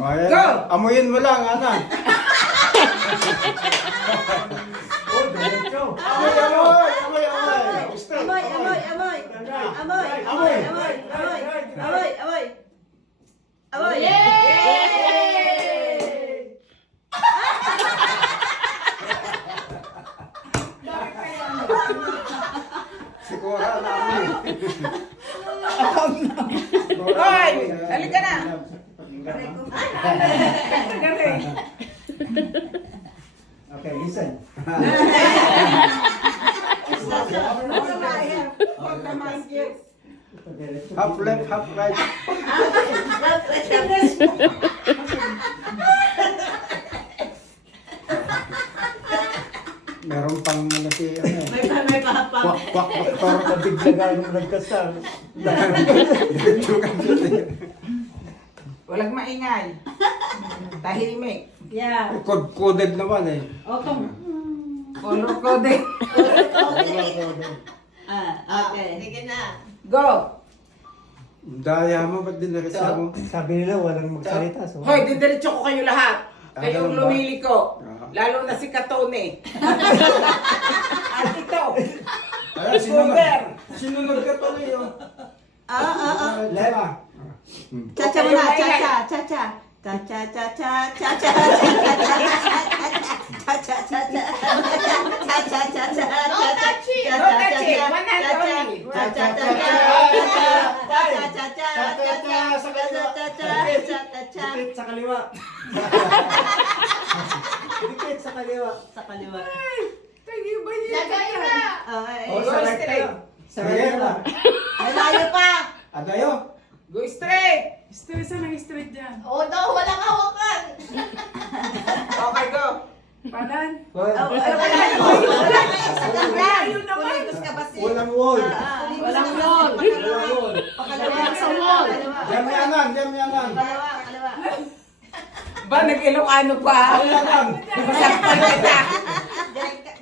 Ayan. Go! Amuyin mo lang, Ana. Amoy, amoy! Amoy, amoy! Amoy, amoy, amoy. Amoy, amoy, amoy, amoy, amoy, amoy. Amoy. Yay! Siguro na amoy. Hoy! Halika na! Galing. Okay, listen. Half left, half right. Meron pang ano si ano eh. May pahapang. Kwak, kwak, doktor. Nabigla ka nung nagkasal. Walang maingay. Tahimik. Yeah. Coded naman eh. Otong. Color coded. Okay. Sige na. Go! Daya mo, ba't dinarisa mo? Sabi nila walang magsalita. So. Hoy, didiretso ko kayo lahat. Kayong ganun ba? lumiliko. Ah. Lalo na si Katone. At ito. Ay, Sugar. Sinunod ka tuloy yun. Lema. Cha-cha muna, cha-cha, cha-cha. Cha-cha, cha-cha, cha-cha, cha-cha, cha-cha, No touching. No touching. One hand only. Dikit sa kaliwa. Dikit sa kaliwa. Sa kaliwa. Tayo ba yun? Lagay na. O, Go sa right straight. tayo. Sa right na. Ay, layo pa. Adayo. Go straight. Straight, saan ang straight dyan? Oo daw, walang hawakan. Okay, go. Palan? Wala Walang wall. Walang wall. Walang wall. Pakalawa sa wall. Diyan mo yanan, diyan mo yanan. Pakalawa. Ba, nag-Ilocano pa. Yanan. Masaktan kita.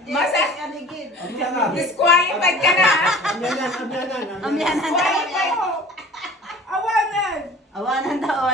Masas. Diyan yanan. Disqualified ka na. Amyanan, amyanan. Amyanan daw. Disqualified. Awanan. Awanan daw.